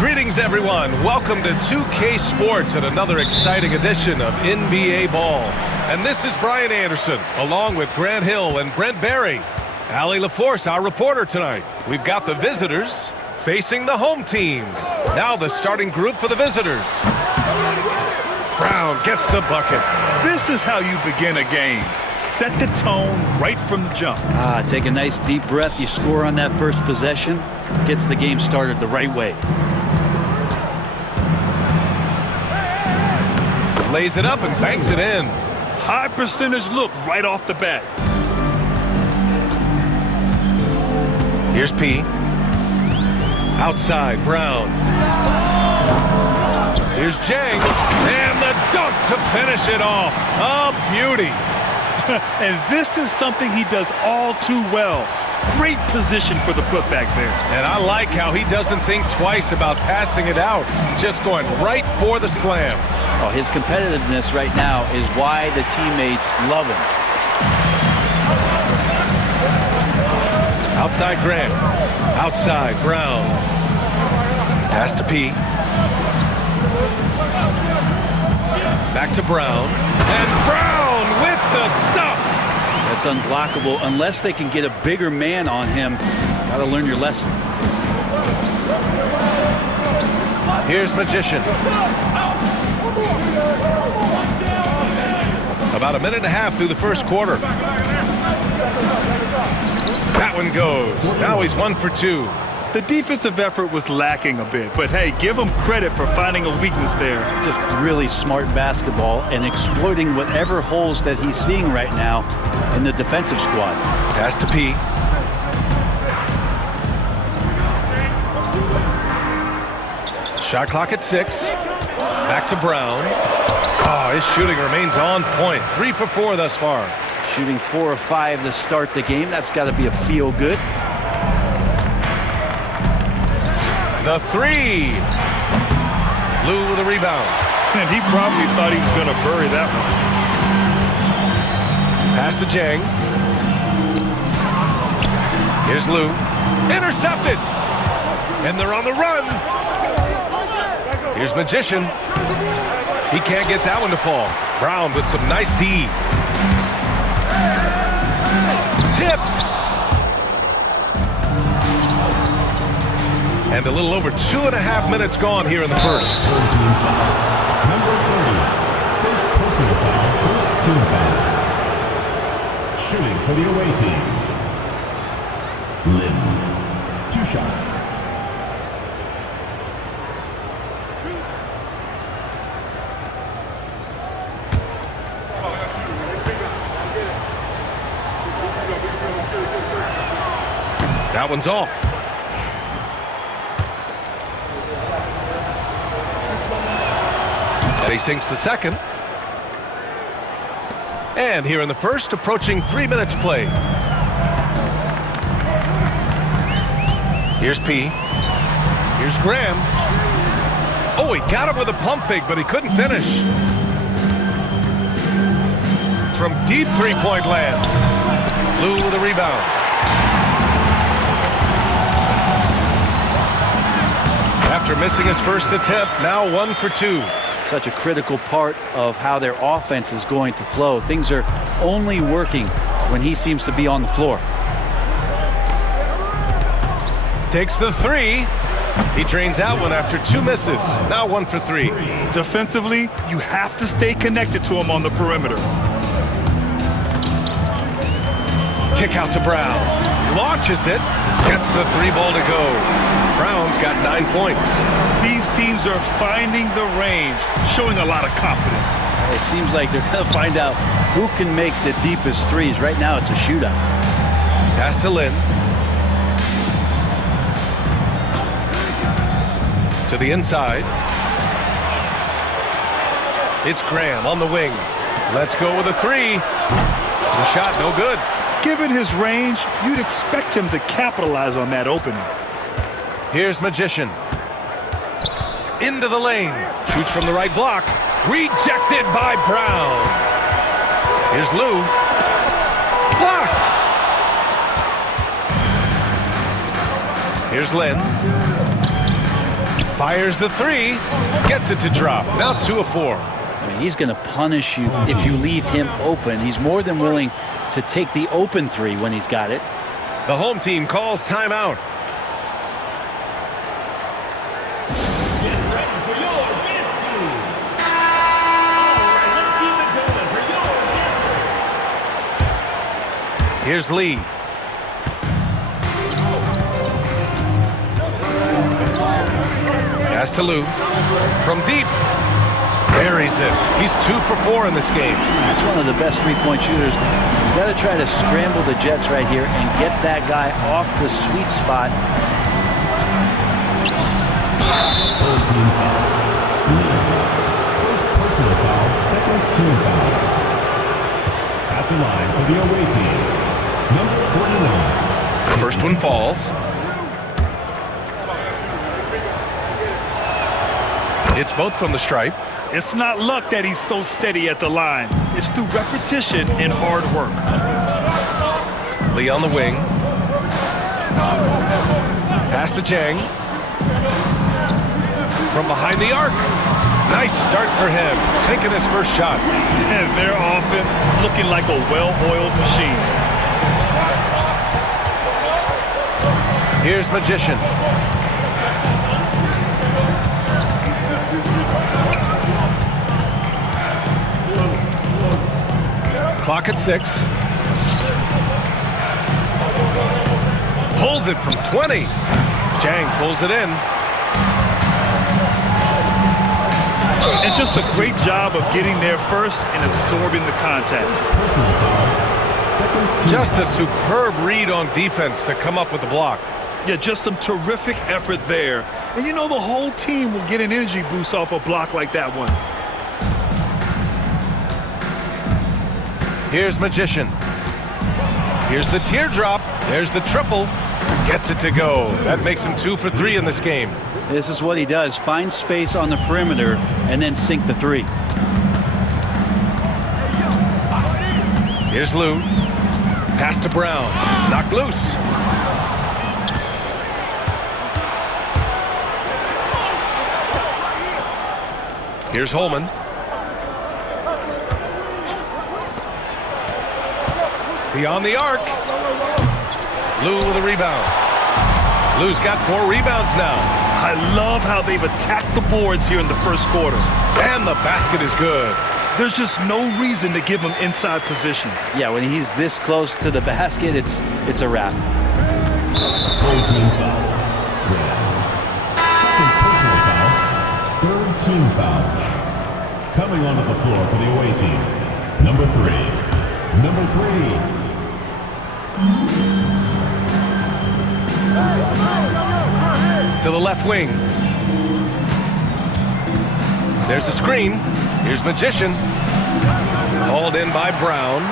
Greetings, everyone. Welcome to 2K Sports and another exciting edition of NBA Ball. And this is Brian Anderson, along with Grant Hill and Brent Barry. Allie LaForce, our reporter tonight. We've got the visitors facing the home team. Now the starting group for the visitors. Brown gets the bucket. This is how you begin a game. Set the tone right from the jump. Take a nice deep breath. You score on that first possession. Gets the game started the right way. Lays it up and banks it in. High percentage look right off the bat. Here's P. Outside, Brown. Here's Jang. And the dunk to finish it off. A beauty. And this is something he does all too well. Great position for the putback there. And I like how he doesn't think twice about passing it out. Just going right for the slam. Oh, his competitiveness right now is why the teammates love him. Outside Grant. Outside Brown. Pass to P. Back to Brown. And Brown with the stuff. That's unblockable unless they can get a bigger man on him. Gotta learn your lesson. Here's Magician. About a minute and a half through the first quarter. That one goes. Now he's 1 for 2. The defensive effort was lacking a bit, but hey, give him credit for finding a weakness there. Just really smart basketball and exploiting whatever holes that he's seeing right now in the defensive squad. Pass to P. Shot clock at 6. Back to Brown. Oh, his shooting remains on point. 3 for 4 thus far. Shooting 4 of 5 to start the game. That's got to be a feel good. The 3. Lou with a rebound. And he probably thought he was going to bury that one. Pass to Jang. Here's Lou. Intercepted. And they're on the run. Here's Magician. He can't get that one to fall. Brown with some nice D. Tipped. And a little over 2.5 minutes gone here in the first. Number 30, first personal foul, first team foul. Shooting for the away team. Lynn, 2 shots. That one's off. And he sinks the second. And here in the first, approaching 3 minutes play. Here's P. Here's Graham. Oh, he got him with a pump fake, but he couldn't finish. From deep three-point land. Lou with a rebound. After missing his first attempt, now 1 for 2. Such a critical part of how their offense is going to flow. Things are only working when he seems to be on the floor. Takes the 3. He drains that one after 2 misses. Now 1 for 3. Defensively, you have to stay connected to him on the perimeter. Kick out to Brown. Launches it. Gets the 3 ball to go. Brown's got 9 points. These teams are finding the range, showing a lot of confidence. It seems like they're going to find out who can make the deepest threes. Right now, it's a shootout. Pass to Lynn. To the inside. It's Graham on the wing. Let's go with a 3. The shot no good. Given his range, you'd expect him to capitalize on that opening. Here's Magician. Into the lane. Shoots from the right block. Rejected by Brown. Here's Lou. Blocked. Here's Lin. Fires the three. Gets it to drop. Now 2 of 4. I mean, he's going to punish you if you leave him open. He's more than willing to take the open three when he's got it. The home team calls timeout. Here's Lee. Pass to Lou. From deep. Buries it. He's 2 for 4 in this game. That's one of the best three-point shooters. You've got to try to scramble the Jets right here and get that guy off the sweet spot. First personal foul, second team foul. At the line for the away team, number 49. The first one falls. It's both from the stripe. It's not luck that he's so steady at the line. It's through repetition and hard work. Lee on the wing. Pass to Jang. From behind the arc. Nice start for him. Sinking his first shot. And their offense looking like a well-oiled machine. Here's Magician. Clock at 6. Pulls it from 20. Jang pulls it in. And just a great job of getting there first and absorbing the contact. Just a superb read on defense to come up with the block. Yeah, just some terrific effort there. And you know the whole team will get an energy boost off a block like that one. Here's Magician. Here's the teardrop. There's the triple. Gets it to go. That makes him 2 for 3 in this game. This is what he does. Find space on the perimeter and then sink the three. Here's Lou. Pass to Brown. Knocked loose. Here's Holman. Beyond the arc. Lou with a rebound. Lou's got 4 rebounds now. I love how they've attacked the boards here in the first quarter. And the basket is good. There's just no reason to give him inside position. Yeah, when he's this close to the basket, it's a wrap. Full team foul. Second personal foul. Third team foul. Coming onto the floor for the away team, number 3. Number 3. To the left wing. There's a screen. Here's Magician. Hauled in by Brown.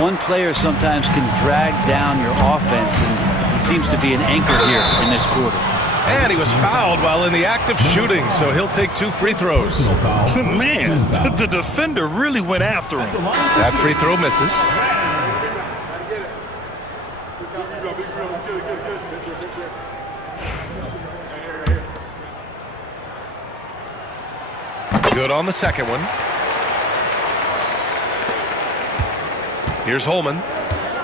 One player sometimes can drag down your offense, and he seems to be an anchor here in this quarter. And he was fouled while in the act of shooting, so he'll take 2 free throws. Man, the defender really went after him. That free throw misses. Good on the second one. Here's Holman.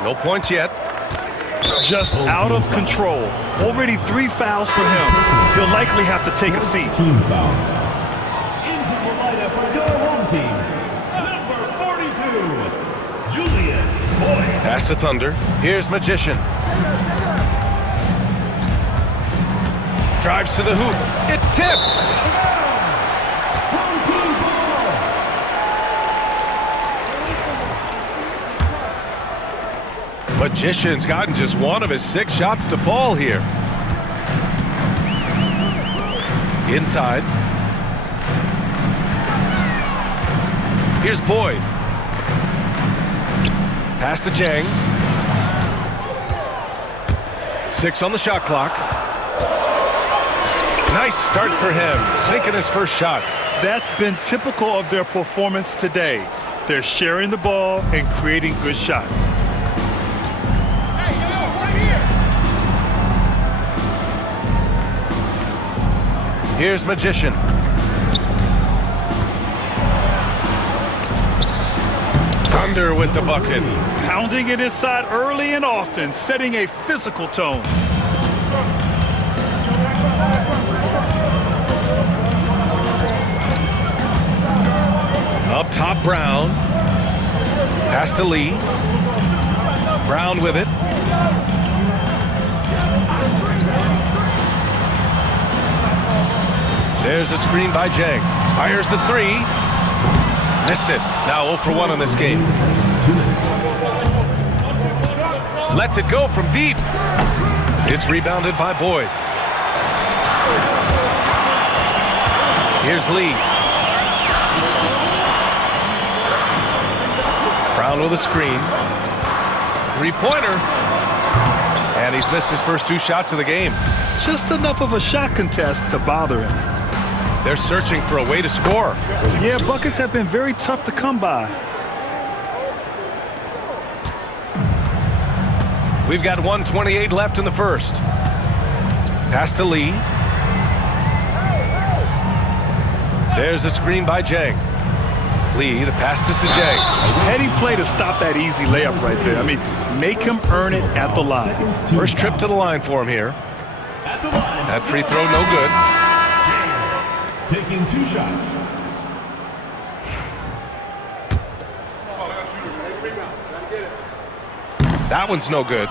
No points yet. Just out of control. Already 3 fouls for him. He'll likely have to take a seat. Team foul. Into the lineup for your home team, number 42, Julian Boyd. Pass to Thunder. Here's Magician. Drives to the hoop. It's tipped. Home team ball. Magician's gotten just 1 of his 6 shots to fall here. Inside. Here's Boyd. Pass to Jang. 6 on the shot clock. Nice start for him, sinking his first shot. That's been typical of their performance today. They're sharing the ball and creating good shots. Here's Magician. Thunder with the bucket. Pounding it inside early and often, setting a physical tone. Up top, Brown. Pass to Lee. Brown with it. There's a screen by Jang. Fires the three. Missed it. Now 0 for 1 in this game. Lets it go from deep. It's rebounded by Boyd. Here's Lee. Brown with a screen. Three-pointer. And he's missed his first 2 shots of the game. Just enough of a shot contest to bother him. They're searching for a way to score. Yeah, buckets have been very tough to come by. We've got 1:28 left in the first. Pass to Lee. There's a screen by Jang. Lee, the pass to Jang. Heady play to stop that easy layup right there. I mean, make him earn it at the line. First trip to the line for him here. That free throw no good. Taking 2 shots. That one's no good.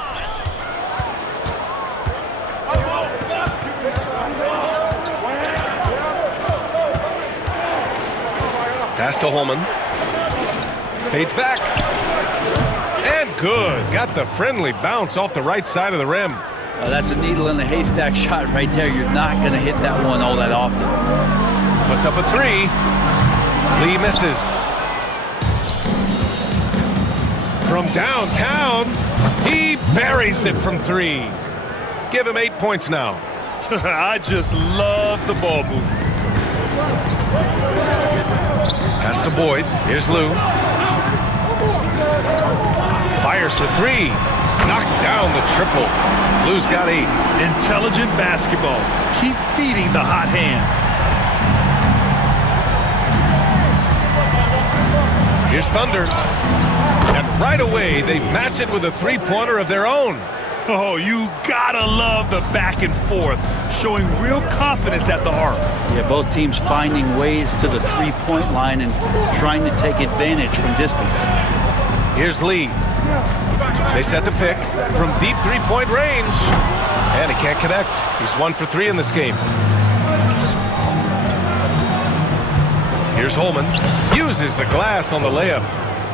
Pass to Holman. Fades back. And good. Got the friendly bounce off the right side of the rim. That's a needle in the haystack shot right there. You're not going to hit that one all that often. Puts up a 3. Lee misses. From downtown, he buries it from 3. Give him 8 points now. I just love the ball movement. Pass to Boyd. Here's Lou. Fires for 3. Knocks down the triple. Lou's got 8. Intelligent basketball. Keep feeding the hot hand. Here's Thunder. And right away, they match it with a three-pointer of their own. Oh, you gotta love the back and forth, showing real confidence at the arc. Yeah, both teams finding ways to the three-point line and trying to take advantage from distance. Here's Lee. They set the pick from deep three-point range. And he can't connect. He's 1 for 3 in this game. Here's Holman. Uses the glass on the layup.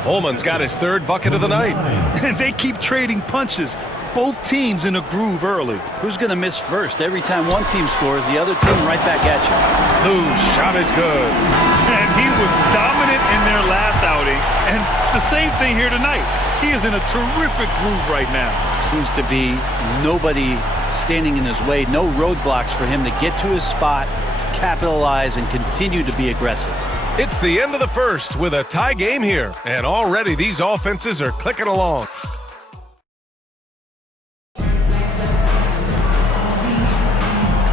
Holman's got his 3rd bucket of the night. And they keep trading punches. Both teams in a groove early. Who's going to miss first? Every time one team scores, the other team right back at you. Lou's shot is good. And he was dominant in their last outing. And the same thing here tonight. He is in a terrific groove right now. Seems to be nobody standing in his way. No roadblocks for him to get to his spot, capitalize, and continue to be aggressive. It's the end of the first with a tie game here. And already these offenses are clicking along.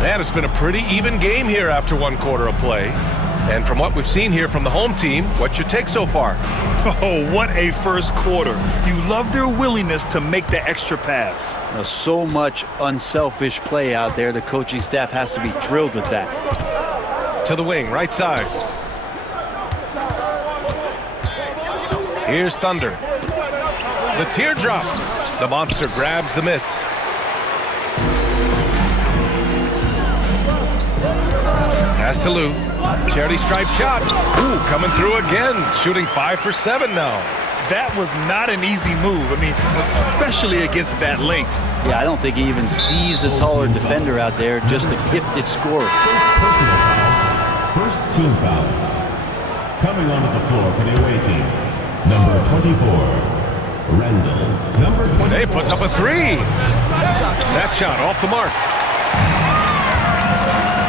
And it's been a pretty even game here after 1 quarter of play. And from what we've seen here from the home team, what's your take so far? Oh, what a first quarter. You love their willingness to make the extra pass. Now, so much unselfish play out there. The coaching staff has to be thrilled with that. To the wing, right side. Here's Thunder. The teardrop. The monster grabs the miss. Pass to Lou. Charity stripe shot. Ooh, coming through again. Shooting 5 for 7 now. That was not an easy move. I mean, especially against that length. Yeah, I don't think he even sees a taller defender out there. Just a gifted scorer. First team foul. Coming onto the floor for the away team. Number 24, Randall. Number 24. They puts up a 3. That shot off the mark.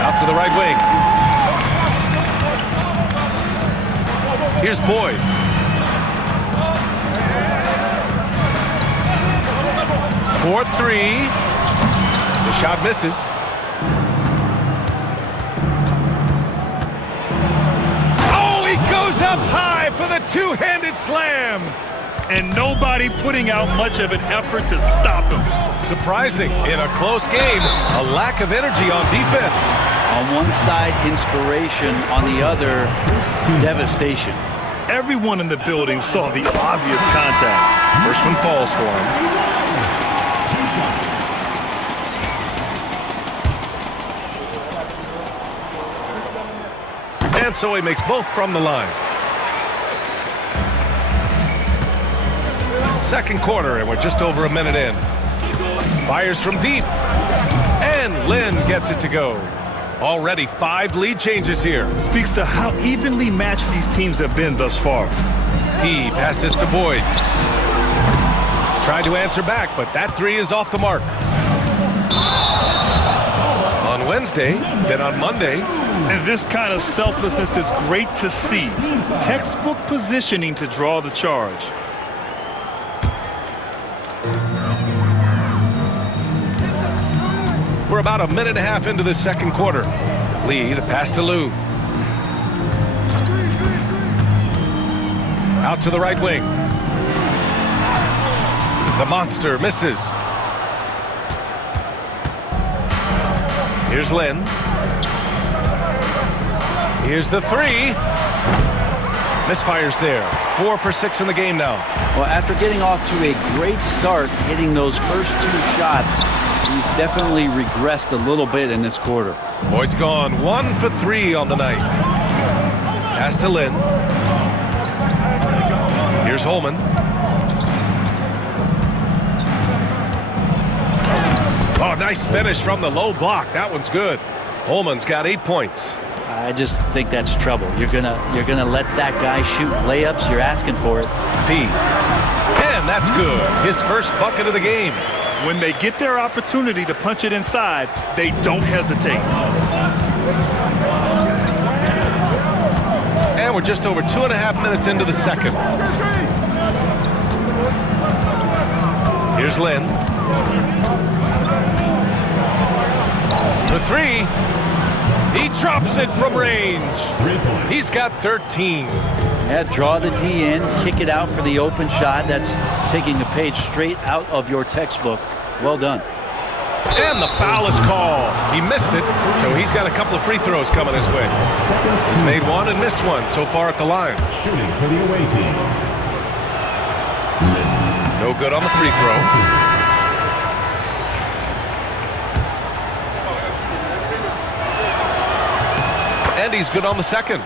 Out to the right wing. Here's Boyd. For 3. The shot misses. Up high for the two-handed slam. And nobody putting out much of an effort to stop him. Surprising, in a close game, a lack of energy on defense. On one side, inspiration. On the other, devastation. Everyone in the building saw the obvious contact. First one falls for him. And so he makes both from the line. Second quarter, and we're just over a minute in. Fires from deep. And Lynn gets it to go. Already 5 lead changes here. Speaks to how evenly matched these teams have been thus far. He passes to Boyd. Tried to answer back, but that 3 is off the mark. On Wednesday, then on Monday. And this kind of selflessness is great to see. Textbook positioning to draw the charge. We're about a minute and a half into the second quarter. Lee, the pass to Lou. Out to the right wing. The monster misses. Here's Lynn. Here's the 3. Misfires there. 4 for 6 in the game now. Well, after getting off to a great start, hitting those first 2 shots, he's definitely regressed a little bit in this quarter. Boyd's gone 1 for 3 on the night. Pass to Lynn. Here's Holman. Oh, nice finish from the low block. That one's good. Holman's got 8 points. I just think that's trouble. You're gonna let that guy shoot layups. You're asking for it. P. And that's good. His first bucket of the game. When they get their opportunity to punch it inside, they don't hesitate. And we're just over 2.5 minutes into the second. Here's Lynn. The 3. He drops it from range. He's got 13. Yeah, draw the D in, kick it out for the open shot. That's taking a page straight out of your textbook. Well done. And the foul is called. He missed it, so he's got a couple of free throws coming his way. He's made 1 and missed 1 so far at the line. Shooting for the away team. No good on the free throw. And he's good on the second.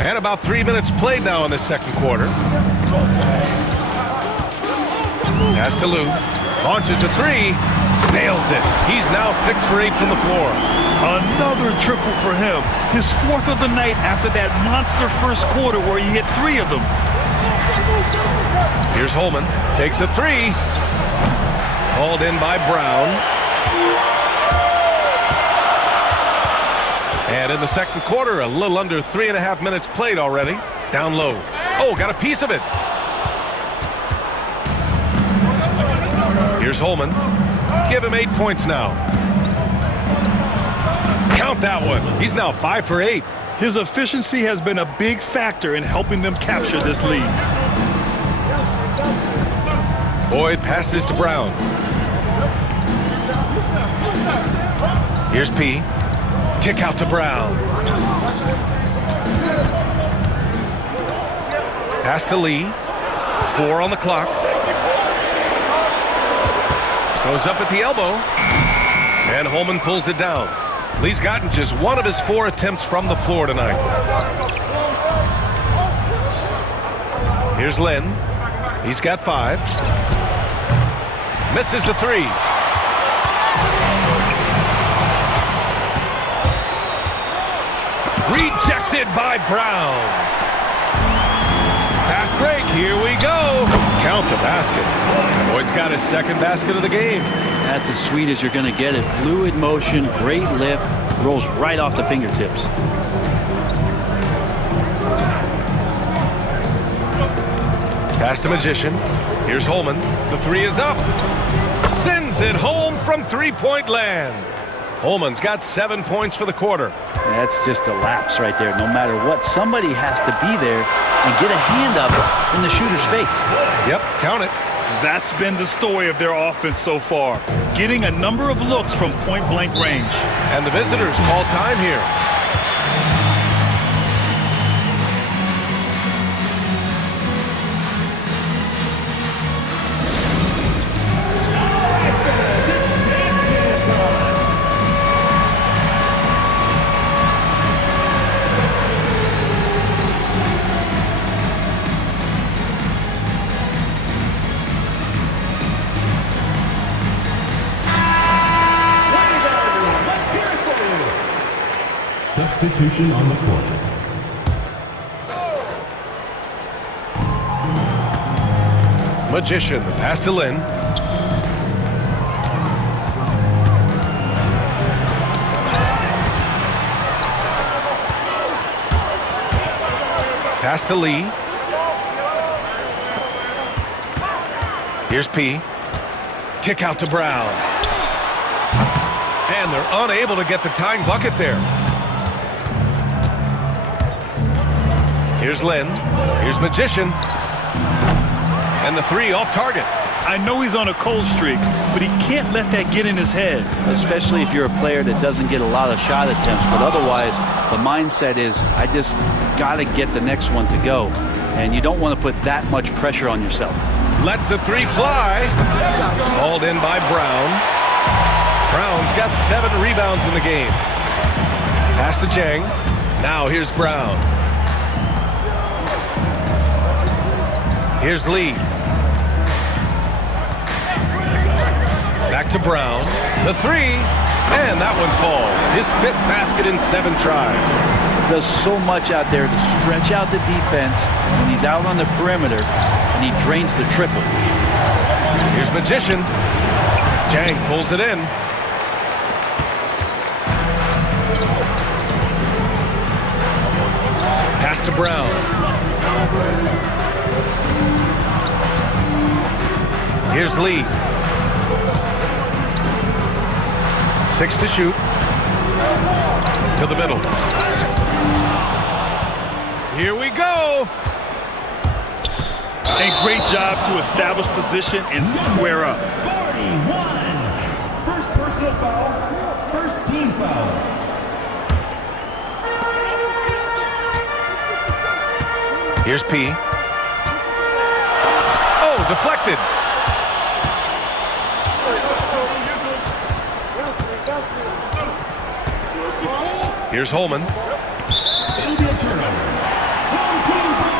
And about 3 minutes played now in the second quarter. Pass to Lou. Launches a 3. Nails it. He's now 6 for 8 from the floor. Another triple for him. His 4th of the night after that monster first quarter where he hit 3 of them. Here's Holman. Takes a 3. Hauled in by Brown. And in the second quarter, a little under 3.5 minutes played already. Down low. Oh, got a piece of it. Here's Holman. Give him 8 points now. Count that one. He's now 5 for 8. His efficiency has been a big factor in helping them capture this lead. Boyd passes to Brown. Here's P. Kick out to Brown. Pass to Lee. 4 on the clock. Goes up at the elbow. And Holman pulls it down. Lee's gotten just 1 of his 4 attempts from the floor tonight. Here's Lynn. He's got 5. Misses the 3. Rejected by Brown. Fast break, here we go. Count the basket. Boyd's got his second basket of the game. That's as sweet as you're going to get it. Fluid motion, great lift, rolls right off the fingertips. Pass to Magician. Here's Holman. The 3 is up. Sends it home from 3-point land. Holman's got 7 points for the quarter. That's just a lapse right there. No matter what, somebody has to be there and get a hand up in the shooter's face. Yep, count it. That's been the story of their offense so far, getting a number of looks from point-blank range. And the visitors call time here. Substitution on the court. Magician, the pass to Lynn. Pass to Lee. Here's P. Kick out to Brown. And they're unable to get the tying bucket there. Here's Lynn. Here's Magician. And the three off target. I know he's on a cold streak, but he can't let that get in his head. Especially if you're a player that doesn't get a lot of shot attempts. But otherwise, the mindset is, I just got to get the next one to go. And you don't want to put that much pressure on yourself. Lets the three fly. Hauled in by Brown. Brown's got 7 rebounds in the game. Pass to Jang. Now here's Brown. Here's Lee. Back to Brown. The three. And that one falls. His 5th basket in 7 tries. Does so much out there to stretch out the defense when he's out on the perimeter, and he drains the triple. Here's Magician. Jang pulls it in. Pass to Brown. Here's Lee. 6 to shoot. To the middle. Here we go. A great job to establish position and square up. 41. First personal foul. First team foul. Here's P. Oh, deflected. Here's Holman. It'll be a turnover. Home team foul.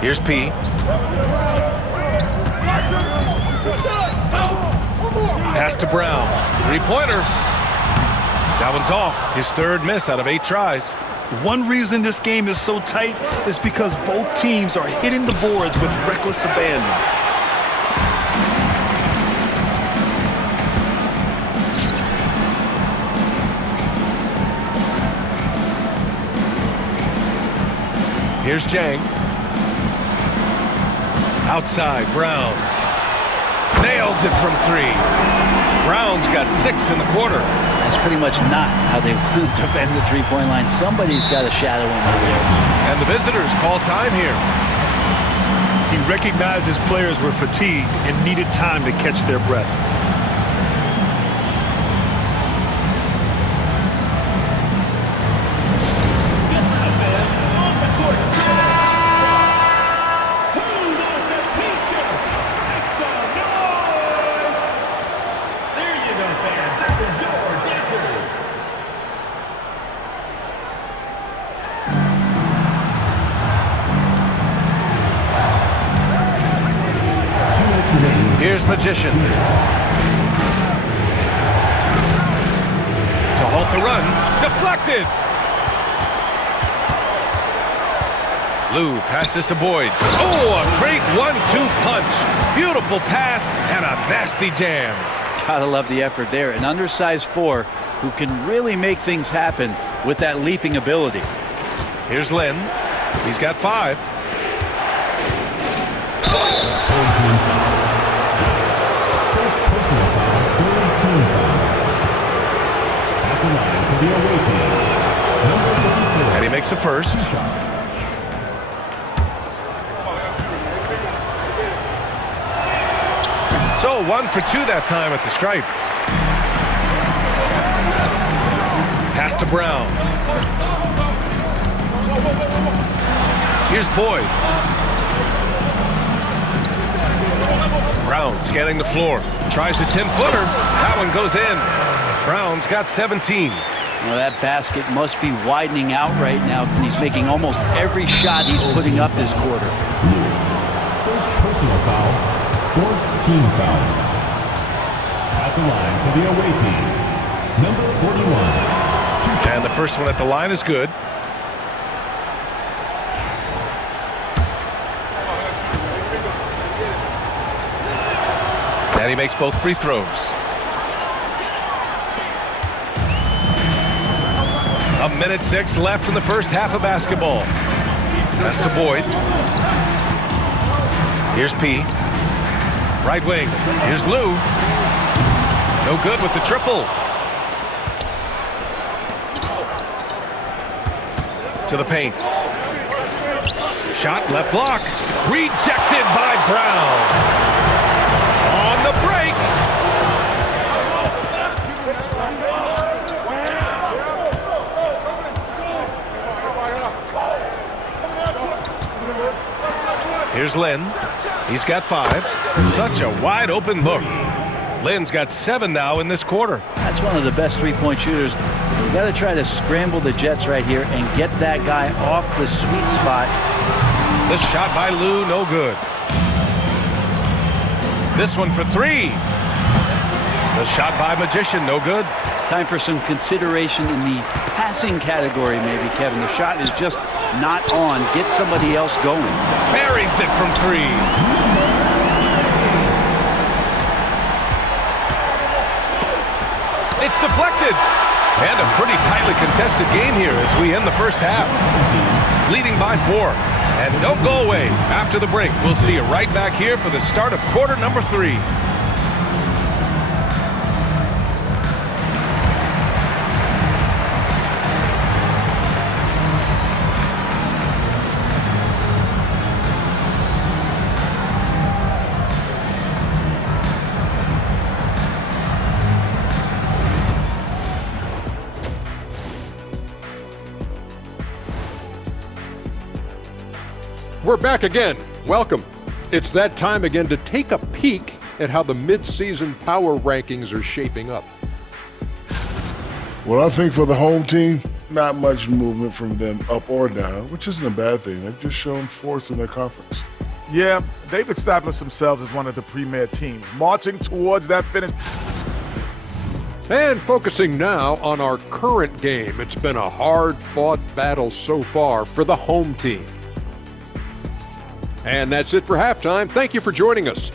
Here's P. Pass to Brown. 3-pointer. That one's off. His 3rd miss out of 8 tries. One reason this game is so tight is because both teams are hitting the boards with reckless abandon. Here's Jang. Outside, Brown. Nails it from 3. Brown's got 6 in the quarter. That's pretty much not how they want to defend the three-point line. Somebody's got to shadow him out there. And the visitors call time here. He recognized his players were fatigued and needed time to catch their breath. Here's Magician. To halt the run. Deflected. Lou passes to Boyd. Oh, a great 1-2 punch. Beautiful pass and a nasty jam. Gotta love the effort there. An undersized 4 who can really make things happen with that leaping ability. Here's Lynn. He's got 5. First personal foul, third team foul. At the line for the away team, number 34. And he makes a first. 2 shots. So 1 for 2 that time at the stripe. Pass to Brown. Here's Boyd. Brown scanning the floor. Tries a 10-footer. That one goes in. Brown's got 17. Well, that basket must be widening out right now. He's making almost every shot he's putting up this quarter. First personal foul, fourth team foul. At the line for the away team, number 41. 2 shots. And the first one at the line is good. And he makes both free throws. A minute 6 left in the first half of basketball. Pass to Boyd. Here's P. Right wing. Here's Lou. No good with the triple. To the paint. Shot left block. Rejected by Brown. On the break. Here's Lynn. He's got 5. Such a wide open look. Lynn's got 7 now in this quarter. That's one of the best three-point shooters. You got to try to scramble the Jets right here and get that guy off the sweet spot. The shot by Lou, no good. This one for 3. The shot by Magician, no good. Time for some consideration in the passing category, maybe, Kevin. The shot is just not on. Get somebody else going. Buries it from 3. It's deflected. And a pretty tightly contested game here as we end the first half. Leading by 4. And don't go away. After the break, we'll see you right back here for the start of quarter number 3. We're back again. Welcome. It's that time again to take a peek at how the mid-season power rankings are shaping up. Well, I think for the home team, not much movement from them up or down, which isn't a bad thing. They've just shown force in their conference. Yeah, they've established themselves as one of the premier teams, marching towards that finish. And focusing now on our current game. It's been a hard-fought battle so far for the home team. And that's it for halftime. Thank you for joining us.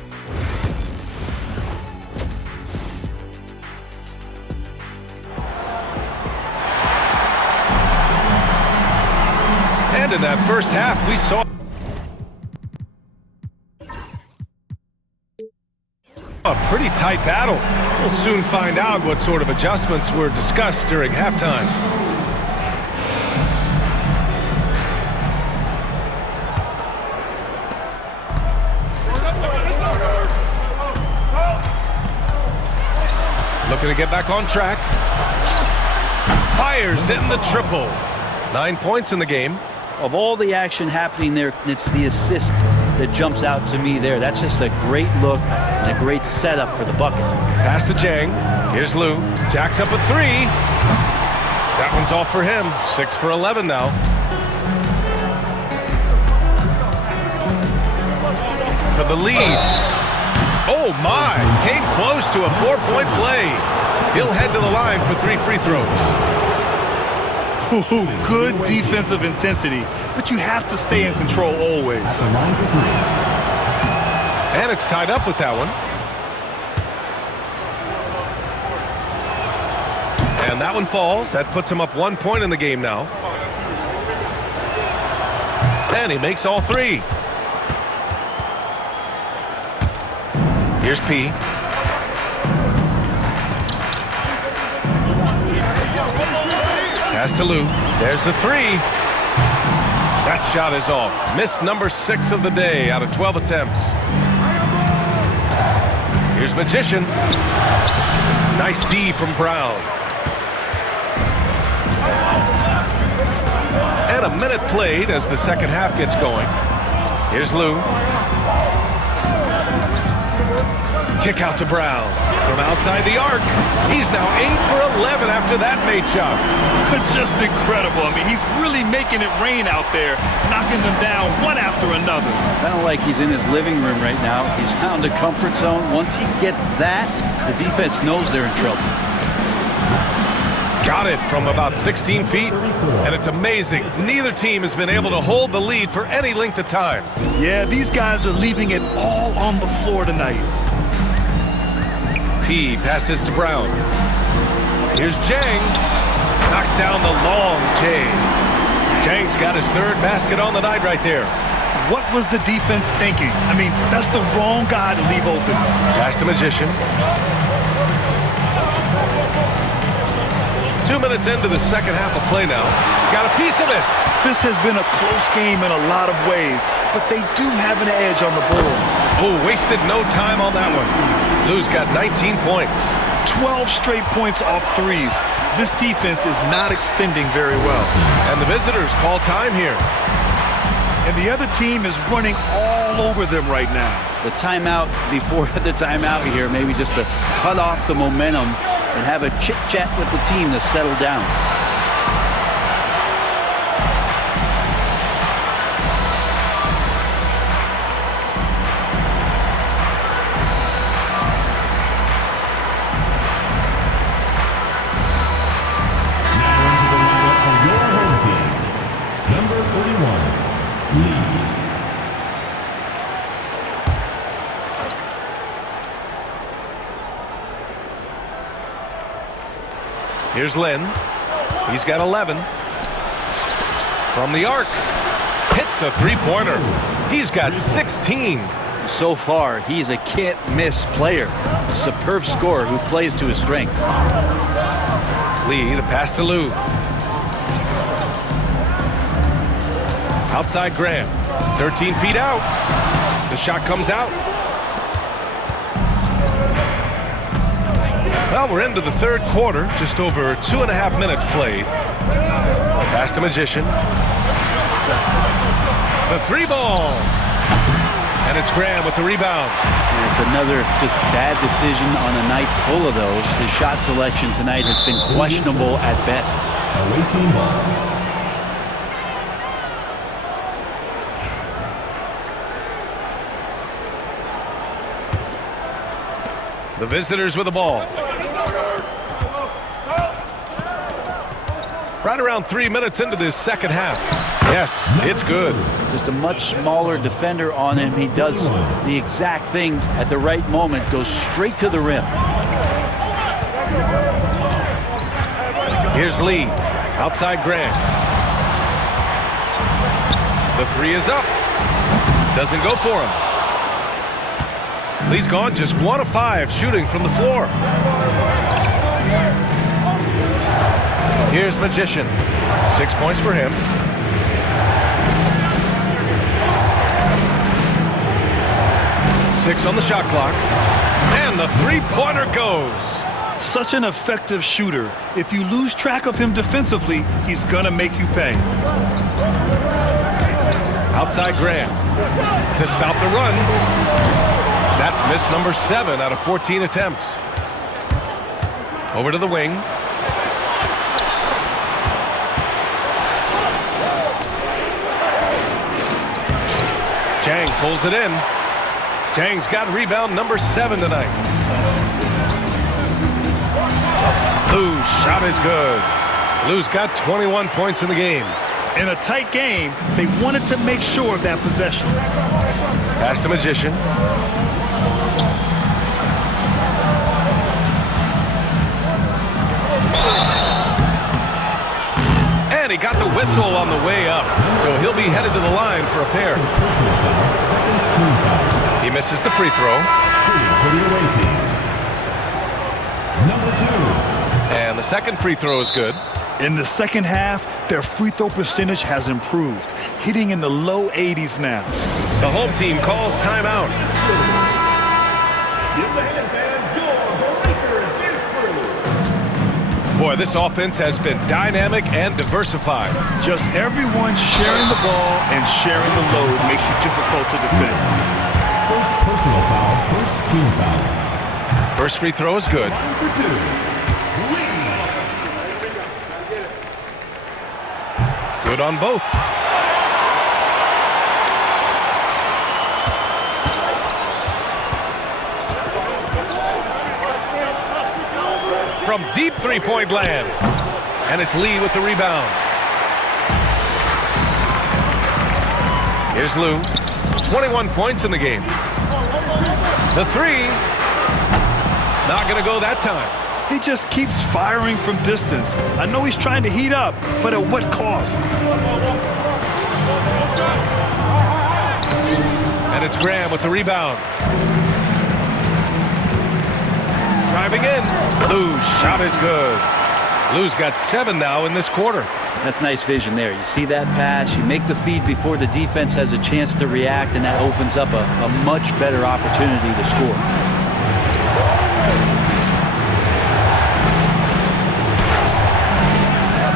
And in that first half, we saw a pretty tight battle. We'll soon find out what sort of adjustments were discussed during halftime. Looking to get back on track. Fires in the triple. 9 points in the game. Of all the action happening there, it's the assist that jumps out to me there. That's just a great look and a great setup for the bucket. Pass to Jang. Here's Lou. Jacks up a 3. That one's off for him. 6 for 11 now. For the lead. Oh my, came close to a 4-point play. He'll head to the line for 3 free throws. Ooh, good defensive intensity, but you have to stay in control always. At the line for 3. And it's tied up with that one. And that one falls. That puts him up 1 point in the game now. And he makes all three. Here's P. Pass to Lou. There's the three. That shot is off. Miss number 6 of the day out of 12 attempts. Here's Magician. Nice D from Brown. And a minute played as the second half gets going. Here's Lou. Kick out to Brown. From outside the arc. He's now 8 for 11 after that made shot. Just incredible. I mean, he's really making it rain out there, knocking them down one after another. Kind of like he's in his living room right now. He's found a comfort zone. Once he gets that, the defense knows they're in trouble. Got it from about 16 feet, and it's amazing. Neither team has been able to hold the lead for any length of time. Yeah, these guys are leaving it all on the floor tonight. P passes to Brown. Here's Jang. Knocks down the long J. Jang's got his third basket on the night right there. What was the defense thinking? I mean, that's the wrong guy to leave open. Pass to Magician. 2 minutes into the second half of play now. Got a piece of it. This has been a close game in a lot of ways, but they do have an edge on the boards. Oh, wasted no time on that one. Lou's got 19 points. 12 straight points off threes. This defense is not extending very well. And the visitors call time here. And the other team is running all over them right now. The timeout before the timeout here, maybe just to cut off the momentum and have a chit-chat with the team to settle down. Here's Lynn. He's got 11. From the arc. Hits a three-pointer. He's got 16. So far, he's a can't-miss player. A superb scorer who plays to his strength. Lee, the pass to Lou. Outside Graham. 13 feet out. The shot comes out. Well, we're into the third quarter. Just over 2.5 minutes played. Pass to Magician. The three ball. And it's Graham with the rebound. And it's another just bad decision on a night full of those. His shot selection tonight has been questionable at best. Away team ball. The visitors with the ball. Right around 3 minutes into this second half. Yes, it's good. Just a much smaller defender on him. He does the exact thing at the right moment. Goes straight to the rim. Here's Lee. Outside Grant. The three is up. Doesn't go for him. Lee's gone just 1 of 5 shooting from the floor. Here's Magician. 6 points for him. Six on the shot clock. And the three-pointer goes. Such an effective shooter. If you lose track of him defensively, he's gonna make you pay. Outside Graham to stop the run. That's miss number 7 out of 14 attempts. Over to the wing. Jang pulls it in. Jang's got rebound number 7 tonight. Lou's shot is good. Lou's got 21 points in the game. In a tight game, they wanted to make sure of that possession. Pass to Magician. And he got the whistle on the way up. So so he'll be headed to the line for a pair. Personal foul, second team foul. He misses the free throw. Shooting for the away team. Number 2. And the second free throw is good. In the second half, their free throw percentage has improved, hitting in the low 80s now. The home team calls timeout. Boy, this offense has been dynamic and diversified. Just everyone sharing the ball and sharing the load makes you difficult to defend. First personal foul, first team foul. First free throw is good. Number 2. Good on both. From deep three-point land. And it's Lee with the rebound. Here's Lou. 21 points in the game. The three. Not going to go that time. He just keeps firing from distance. I know he's trying to heat up, but at what cost? And it's Graham with the rebound. Driving in. Lou's shot is good. Lou's got 7 now in this quarter. That's nice vision there. You see that pass, you make the feed before the defense has a chance to react, and that opens up a much better opportunity to score.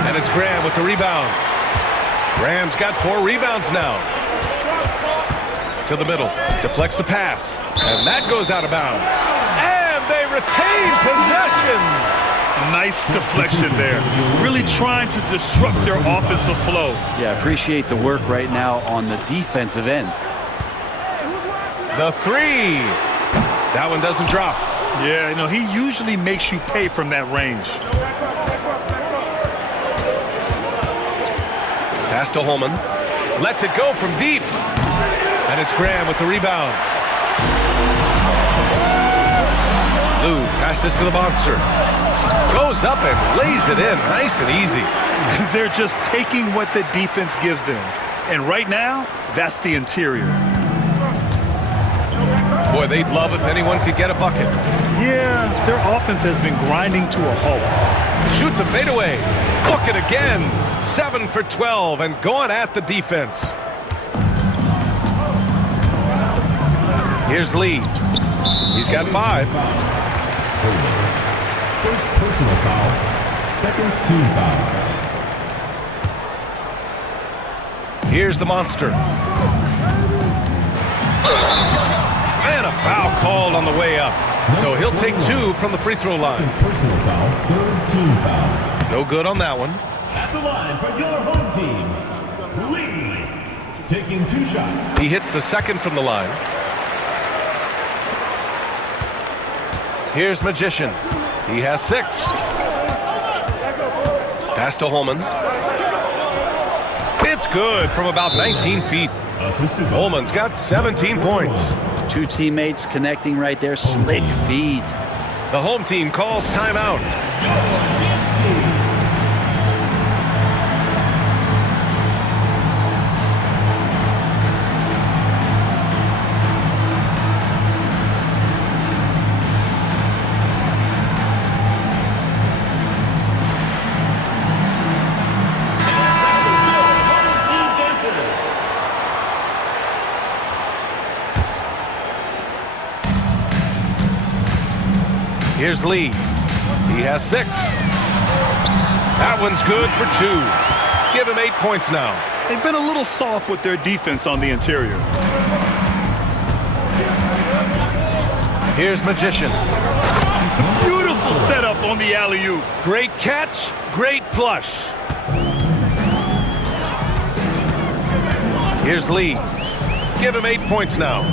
And it's Graham with the rebound. Graham's got 4 rebounds now. To the middle. Deflects the pass. And that goes out of bounds. And they retain possession. Nice deflection there. Really trying to disrupt their offensive flow. Yeah, appreciate the work right now on the defensive end. The three. That one doesn't drop. Yeah, you know, he usually makes you pay from that range. Pass to Holman. Lets it go from deep. And it's Graham with the rebound. Lou passes to the monster. Goes up and lays it in nice and easy. They're just taking what the defense gives them. And right now, that's the interior. Boy, they'd love if anyone could get a bucket. Yeah, their offense has been grinding to a halt. Shoots a fadeaway. Book it again. 7 for 12 and going at the defense. Here's Lee. He's got 5. First personal foul, second team foul. Here's the monster. And a foul called on the way up. So he'll take 2 from the free throw line. Personal foul, third team foul. No good on that one. At the line for your home team, Lee. Taking 2 shots. He hits the second from the line. Here's Magician. He has 6. Pass to Holman. It's good from about 19 feet. Holman's got 17 points. 2 teammates connecting right there. Slick feed. The home team calls timeout. Here's Lee. He has 6. That one's good for 2. Give him 8 points now. They've been a little soft with their defense on the interior. Here's Magician. Beautiful setup on the alley-oop. Great catch, great flush. Here's Lee. Give him 8 points now.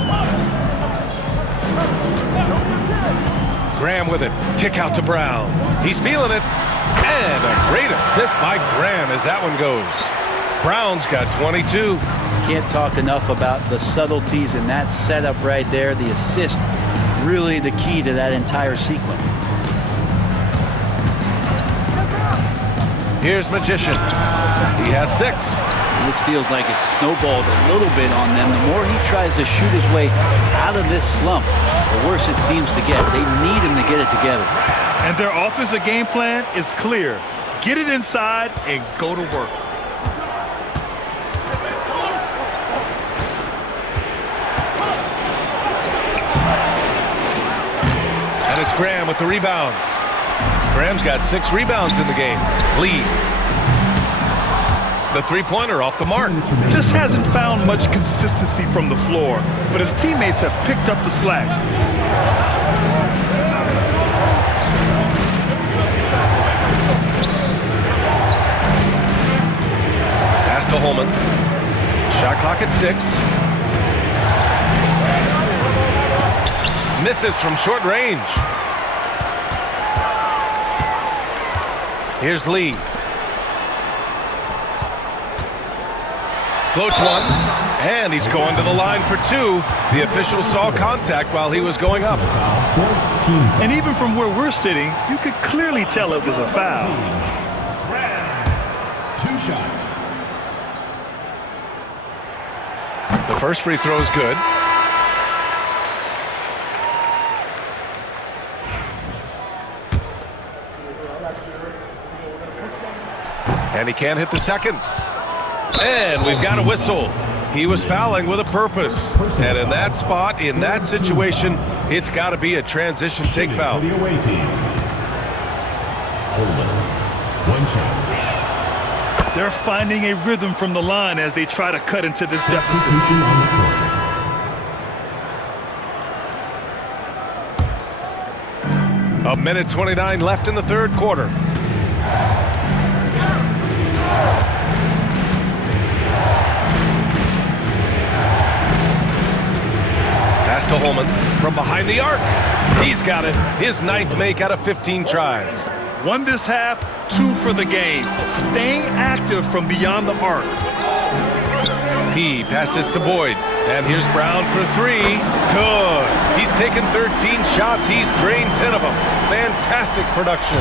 Graham with it. Kick out to Brown. He's feeling it. And a great assist by Graham as that one goes. Brown's got 22. Can't talk enough about the subtleties in that setup right there. The assist, really the key to that entire sequence. Here's Magician. He has 6. This feels like it's snowballed a little bit on them. The more he tries to shoot his way out of this slump, the worse it seems to get. They need him to get it together. And their offensive game plan is clear. Get it inside and go to work. And it's Graham with the rebound. Graham's got 6 rebounds in the game. Lee. The three-pointer off the mark. Just hasn't found much consistency from the floor, but his teammates have picked up the slack. Pass to Holman. Shot clock at 6. Misses from short range. Here's Lee. Floats one, and he's going to the line for 2. The official saw contact while he was going up. And even from where we're sitting, you could clearly tell it was a foul. 2 shots. The first free throw is good. And he can't hit the second. And we've got a whistle. He was fouling with a purpose. And in that spot, in that situation, it's got to be a transition take foul. For the away team. Holman. 1 shot. They're finding a rhythm from the line as they try to cut into this deficit. Substitution on the court. A minute 29 left in the third quarter. Pass to Holman from behind the arc. He's got it. His 9th make out of 15 tries. 1 this half, 2 for the game. Staying active from beyond the arc. He passes to Boyd. And here's Brown for 3. Good. He's taken 13 shots. He's drained 10 of them. Fantastic production.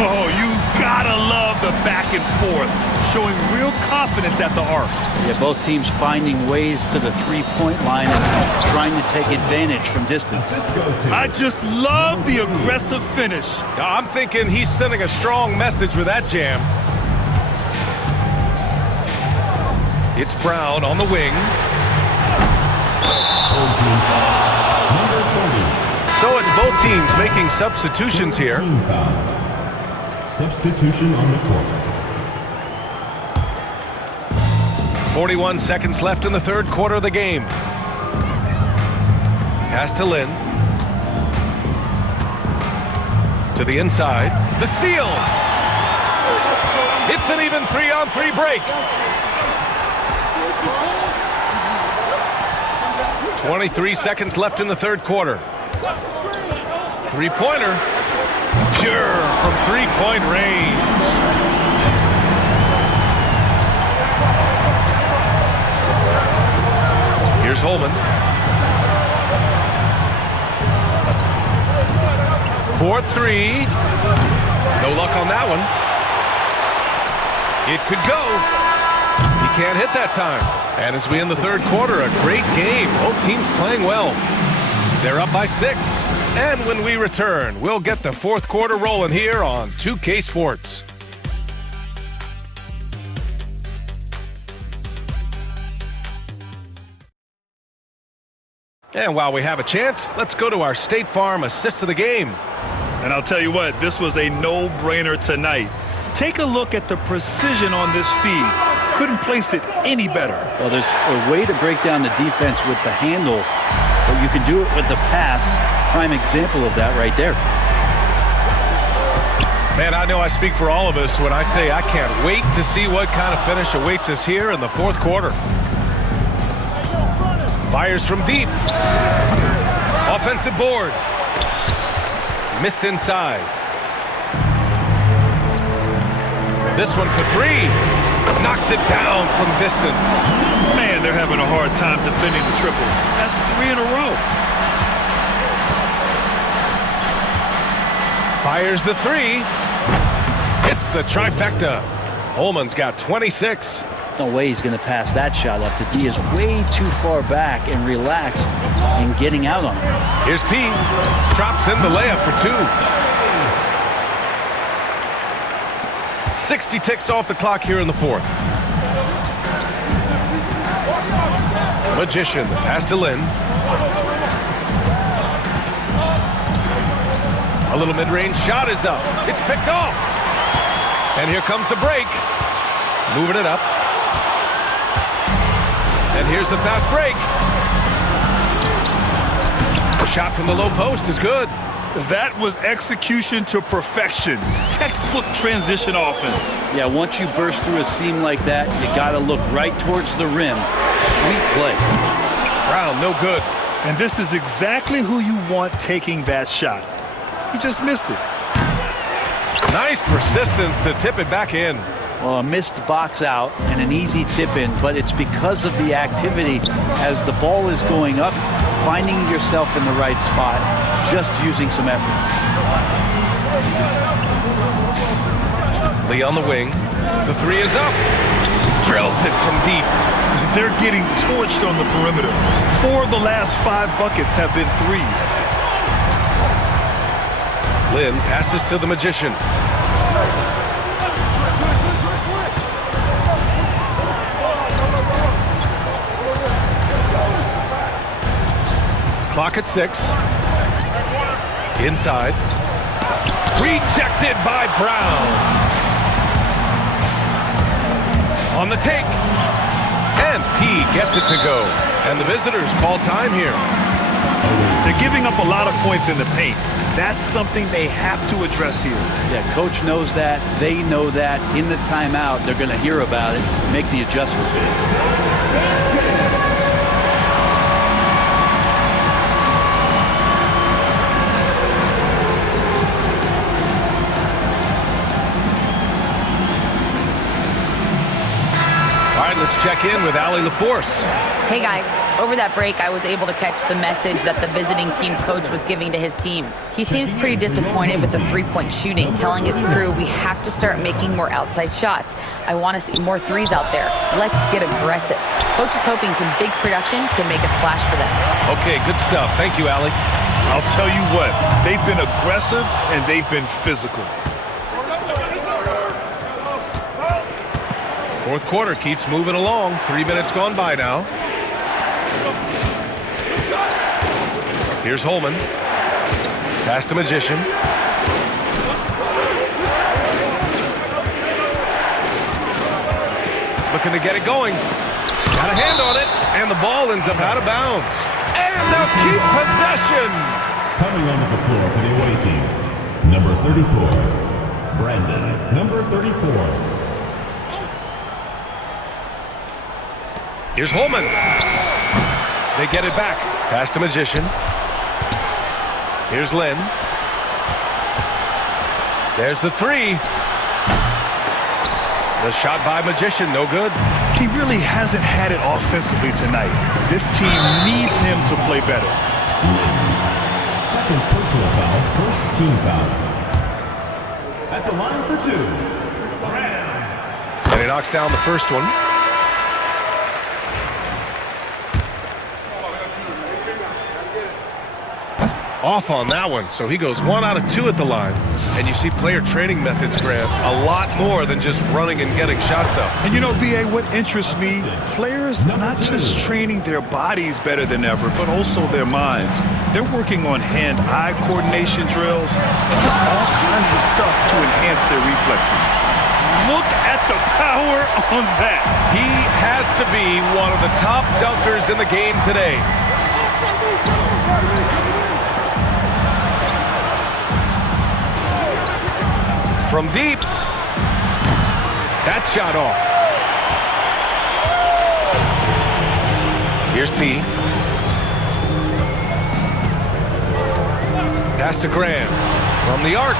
Oh, you gotta love the back and forth. Showing real confidence at the arc. Yeah, both teams finding ways to the three-point line and trying to take advantage from distance. I just love the aggressive finish. I'm thinking he's sending a strong message with that jam. It's Brown on the wing. So it's both teams making substitutions here. Substitution on the court. 41 seconds left in the third quarter of the game. Pass to Lynn. To the inside. The steal! It's an even 3-on-3 break. 23 seconds left in the third quarter. Three-pointer. Pure from three-point range. Here's Holman. 4-3. No luck on that one. It could go. He can't hit that time. And as we end the third quarter, a great game. Both teams playing well. They're up by 6. And when we return, we'll get the fourth quarter rolling here on 2K Sports. And while we have a chance, let's go to our State Farm assist of the game. And I'll tell you what, this was a no-brainer tonight. Take a look at the precision on this feed. Couldn't place it any better. Well, there's a way to break down the defense with the handle, but you can do it with the pass. Prime example of that right there. Man, I know I speak for all of us when I say I can't wait to see what kind of finish awaits us here in the fourth quarter. Fires from deep. Offensive board. Missed inside. This one for 3. Knocks it down from distance. Man, they're having a hard time defending the triple. That's 3 in a row. Fires the 3. Hits the trifecta. Holman's got 26. No way he's going to pass that shot up. The D is way too far back and relaxed in getting out on him. Here's P. Drops in the layup for 2. 60 ticks off the clock here in the 4th. Magician, the pass to Lin. A little mid-range shot is up. It's picked off. And here comes the break. Moving it up. And here's the fast break. The shot from the low post is good. That was execution to perfection. Textbook transition offense. Yeah, once you burst through a seam like that, you got to look right towards the rim. Sweet play. Brown, no good. And this is exactly who you want taking that shot. He just missed it. Nice persistence to tip it back in. Well, a missed box out and an easy tip in, but it's because of the activity as the ball is going up, finding yourself in the right spot, just using some effort. Lee on the wing. The 3 is up. Drills it from deep. They're getting torched on the perimeter. 4 of the last 5 buckets have been threes. Lin passes to the Magician. Clock at 6. Inside. Rejected by Brown. On the take. And P gets it to go. And the visitors call time here. They're giving up a lot of points in the paint. That's something they have to address here. Yeah, coach knows that. They know that. In the timeout, they're going to hear about it, make the adjustment. All right, let's check in with Allie LaForce. Hey guys, over that break I was able to catch the message that the visiting team coach was giving to his team. He seems pretty disappointed with the three-point shooting, telling his crew we have to start making more outside shots. I want to see more threes out there. Let's get aggressive. Coach is hoping some big production can make a splash for them. Okay, good stuff. Thank you, Allie. I'll tell you what, they've been aggressive and they've been physical. 4th quarter keeps moving along. 3 minutes gone by now. Here's Holman. Pass to Magician. Looking to get it going. Got a hand on it, and the ball ends up out of bounds. And they'll keep possession. Coming onto the floor for the away team, number 34, Brandon, number 34. Here's Holman. They get it back. Pass to Magician. Here's Lin. There's the 3. The shot by Magician, no good. He really hasn't had it offensively tonight. This team needs him to play better. Second personal foul, first team foul. At the line for 2. And he knocks down the first one. Off on that one, so he goes 1 out of 2 at the line. And you see player training methods, Grant, a lot more than just running and getting shots up. And you know, B.A., what interests me, players not just training their bodies better than ever, but also their minds. They're working on hand-eye coordination drills and just all kinds of stuff to enhance their reflexes. Look at the power on that. He has to be one of the top dunkers in the game today. From deep. That shot off. Here's P. Pass to Graham. From the arc.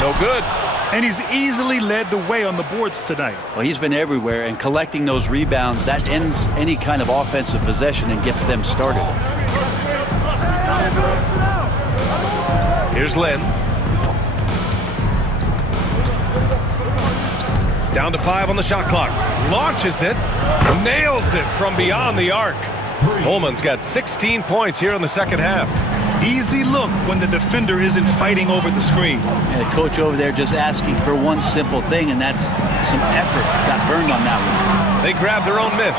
No good. And he's easily led the way on the boards tonight. Well, he's been everywhere, and collecting those rebounds, that ends any kind of offensive possession and gets them started. Here's Lin. Down to 5 on the shot clock. Launches it. Nails it from beyond the arc. Holman's got 16 points here in the second half. Easy look when the defender isn't fighting over the screen. And the coach over there just asking for one simple thing, and that's some effort. Got burned on that one. They grabbed their own miss.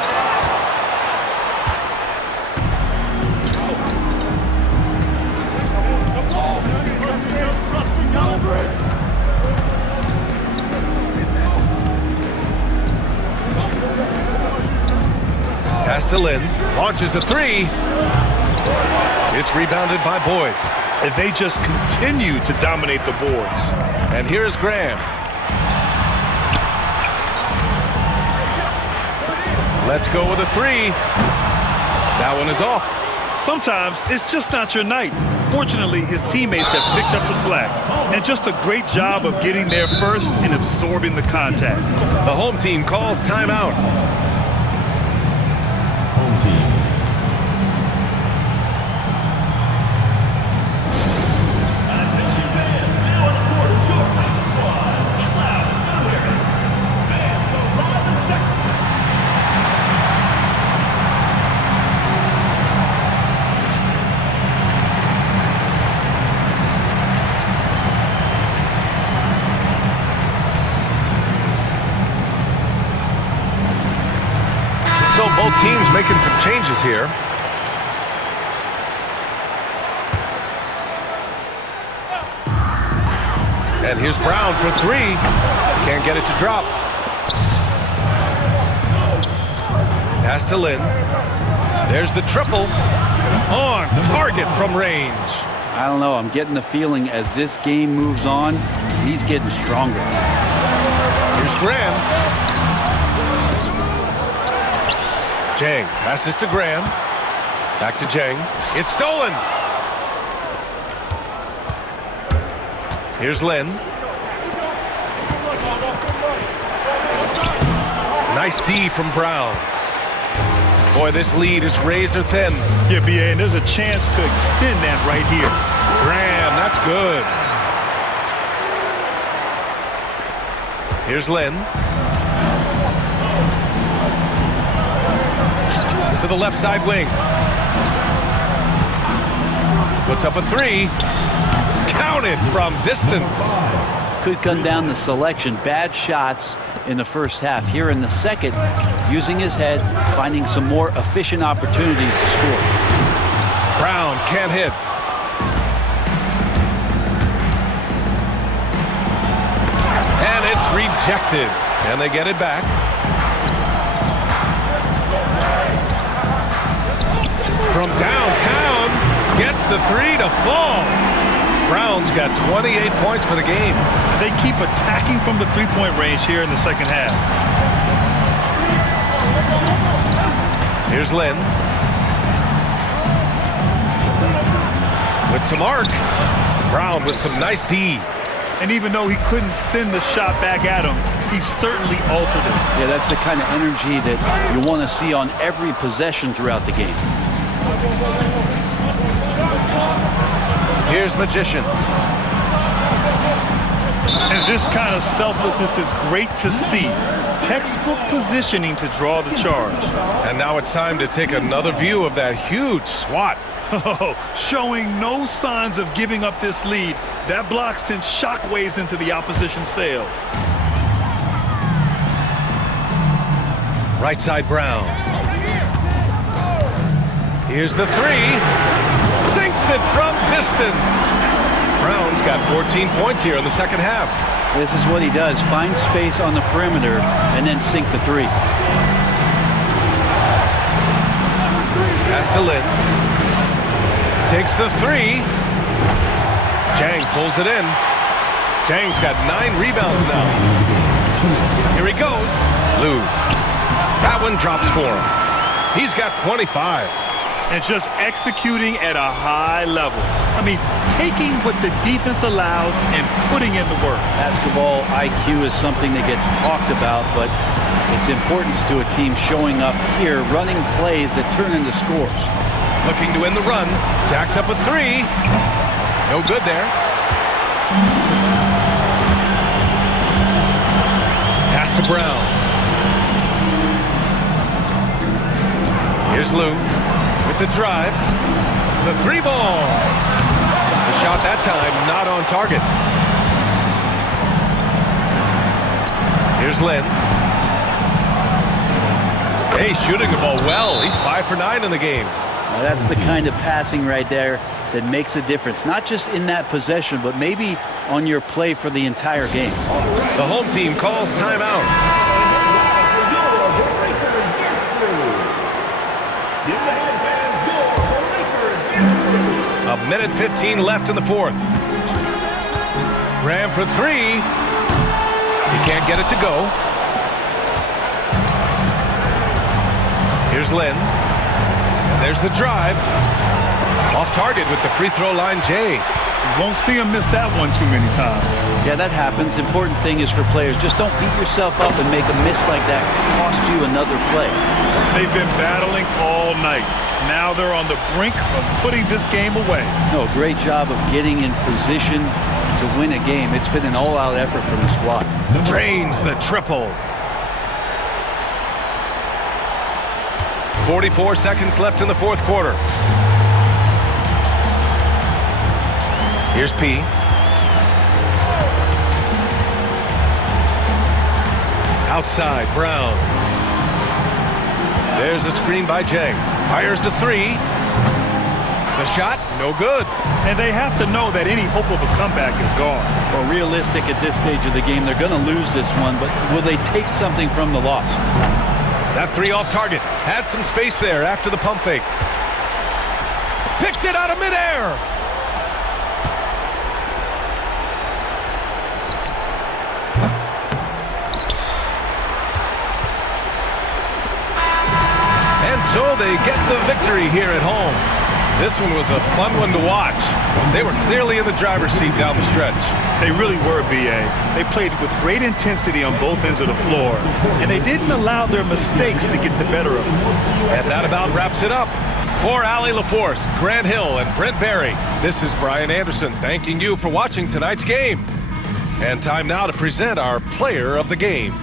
Pass to Lynn. Launches a 3. It's rebounded by Boyd. And they just continue to dominate the boards. And here's Graham. Let's go with a 3. That one is off. Sometimes it's just not your night. Fortunately, his teammates have picked up the slack. And just a great job of getting there first and absorbing the contact. The home team calls timeout. Home team. Both teams making some changes here. And here's Brown for 3. Can't get it to drop. Pass to Lynn. There's the triple. On target from range. I don't know. I'm getting the feeling as this game moves on, he's getting stronger. Here's Graham. Jang passes to Graham. Back to Jang. It's stolen. Here's Lynn. Nice D from Brown. Boy, this lead is razor thin. Yeah, BA, and there's a chance to extend that right here. Graham, that's good. Here's Lynn. To the left side wing. Puts up a 3. Counted from distance. Could come down to selection. Bad shots in the first half. Here in the second, using his head, finding some more efficient opportunities to score. Brown can't hit. And it's rejected. And they get it back. From downtown, gets the 3 to fall. Brown's got 28 points for the game. They keep attacking from the three-point range here in the second half. Here's Lynn. With some arc. Brown with some nice D. And even though he couldn't send the shot back at him, he certainly altered it. Yeah, that's the kind of energy that you want to see on every possession throughout the game. Here's Magician. And this kind of selflessness is great to see. Textbook positioning to draw the charge. And now it's time to take another view of that huge swat. Showing no signs of giving up this lead. That block sent shockwaves into the opposition sails. Right side Brown. Here's the 3. Sinks it from distance. Brown's got 14 points here in the second half. This is what he does. Find space on the perimeter and then sink the 3. Pass to Lynn. Takes the 3. Jang pulls it in. Jang's got 9 rebounds now. Here he goes. Lou. That one drops for him. He's got 25. And just executing at a high level. I mean, taking what the defense allows and putting in the work. Basketball IQ is something that gets talked about, but its importance to a team showing up here, running plays that turn into scores. Looking to win the run. Jacks up a 3. No good there. Pass to Brown. Here's Lou with the drive. The 3-ball. The shot that time not on target. Here's Lynn. Hey, shooting the ball well. He's 5 for 9 in the game. Well, that's the kind of passing right there that makes a difference. Not just in that possession, but maybe on your play for the entire game. The home team calls timeout. A minute 15 left in the fourth. Graham for 3. He can't get it to go. Here's Lynn. And there's the drive. Off target with the free throw line, Jay. You won't see him miss that one too many times. Yeah, that happens. Important thing is for players, just don't beat yourself up and make a miss like that cost you another play. They've been battling all night. Now they're on the brink of putting this game away. No, great job of getting in position to win a game. It's been an all-out effort from the squad. Drains the triple. 44 seconds left in the fourth quarter. Here's P. Outside, Brown. There's a screen by Jay. Fires the 3. The shot, no good. And they have to know that any hope of a comeback is gone. Well, realistic at this stage of the game, they're going to lose this one, but will they take something from the loss? That 3 off target. Had some space there after the pump fake. Picked it out of midair. And so they get the victory here at home. This one was a fun one to watch. They were clearly in the driver's seat down the stretch. They really were, B.A. They played with great intensity on both ends of the floor, and they didn't allow their mistakes to get the better of them. And that about wraps it up. For Allie LaForce, Grant Hill, and Brent Barry, this is Brian Anderson thanking you for watching tonight's game. And time now to present our player of the game.